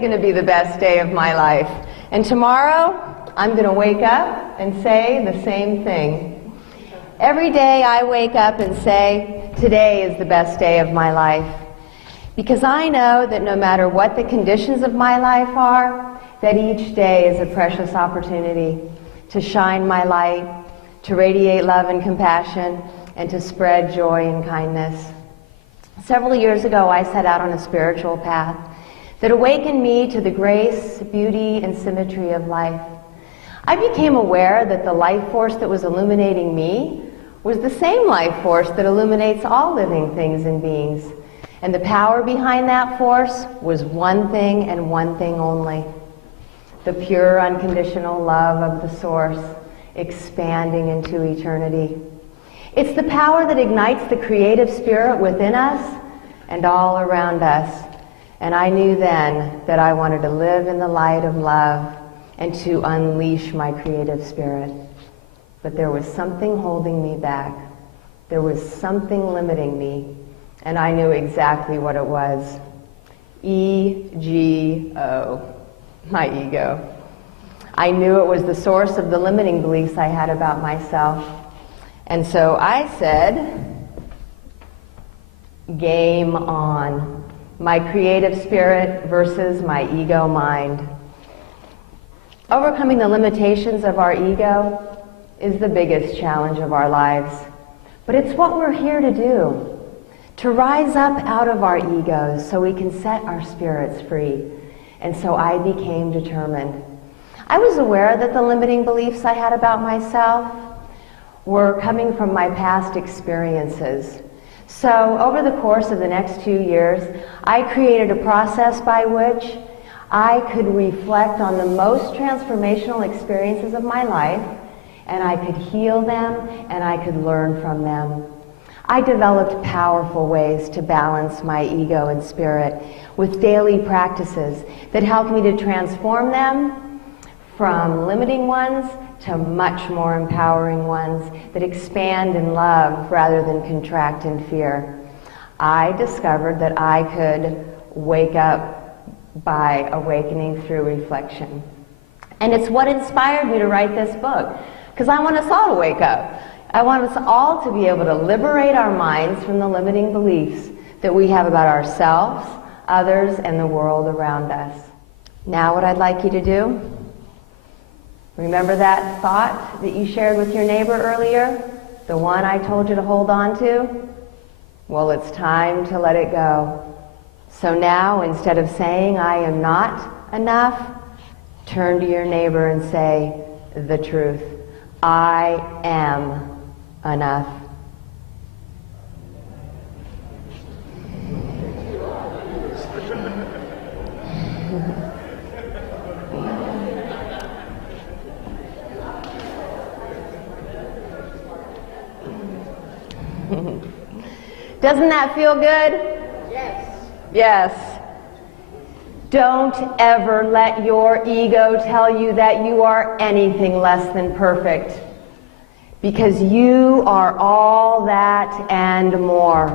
going to be the best day of my life. And tomorrow, I'm going to wake up and say the same thing. Every day I wake up and say, today is the best day of my life. Because I know that no matter what the conditions of my life are, that each day is a precious opportunity to shine my light, to radiate love and compassion, and to spread joy and kindness. Several years ago, I set out on a spiritual path that awakened me to the grace, beauty, and symmetry of life. I became aware that the life force that was illuminating me was the same life force that illuminates all living things and beings. And the power behind that force was one thing and one thing only: the pure, unconditional love of the source, expanding into eternity. It's the power that ignites the creative spirit within us and all around us. And I knew then that I wanted to live in the light of love and to unleash my creative spirit. But there was something holding me back. There was something limiting me, and I knew exactly what it was. E-G-O, my ego. I knew it was the source of the limiting beliefs I had about myself. And so I said, game on. My creative spirit versus my ego mind. Overcoming the limitations of our ego is the biggest challenge of our lives. But it's what we're here to do. To rise up out of our egos so we can set our spirits free. And so I became determined. I was aware that the limiting beliefs I had about myself were coming from my past experiences. So over the course of the next 2 years, I created a process by which I could reflect on the most transformational experiences of my life, and I could heal them, and I could learn from them. I developed powerful ways to balance my ego and spirit with daily practices that helped me to transform them from limiting ones to much more empowering ones that expand in love rather than contract in fear. I discovered that I could wake up by awakening through reflection. And it's what inspired me to write this book, because I want us all to wake up. I want us all to be able to liberate our minds from the limiting beliefs that we have about ourselves, others, and the world around us. Now what I'd like you to do, remember that thought that you shared with your neighbor earlier? The one I told you to hold on to? Well, it's time to let it go. So now, instead of saying, I am not enough, turn to your neighbor and say the truth. I am enough. Doesn't that feel good? Yes. Yes. Don't ever let your ego tell you that you are anything less than perfect, because you are all that and more.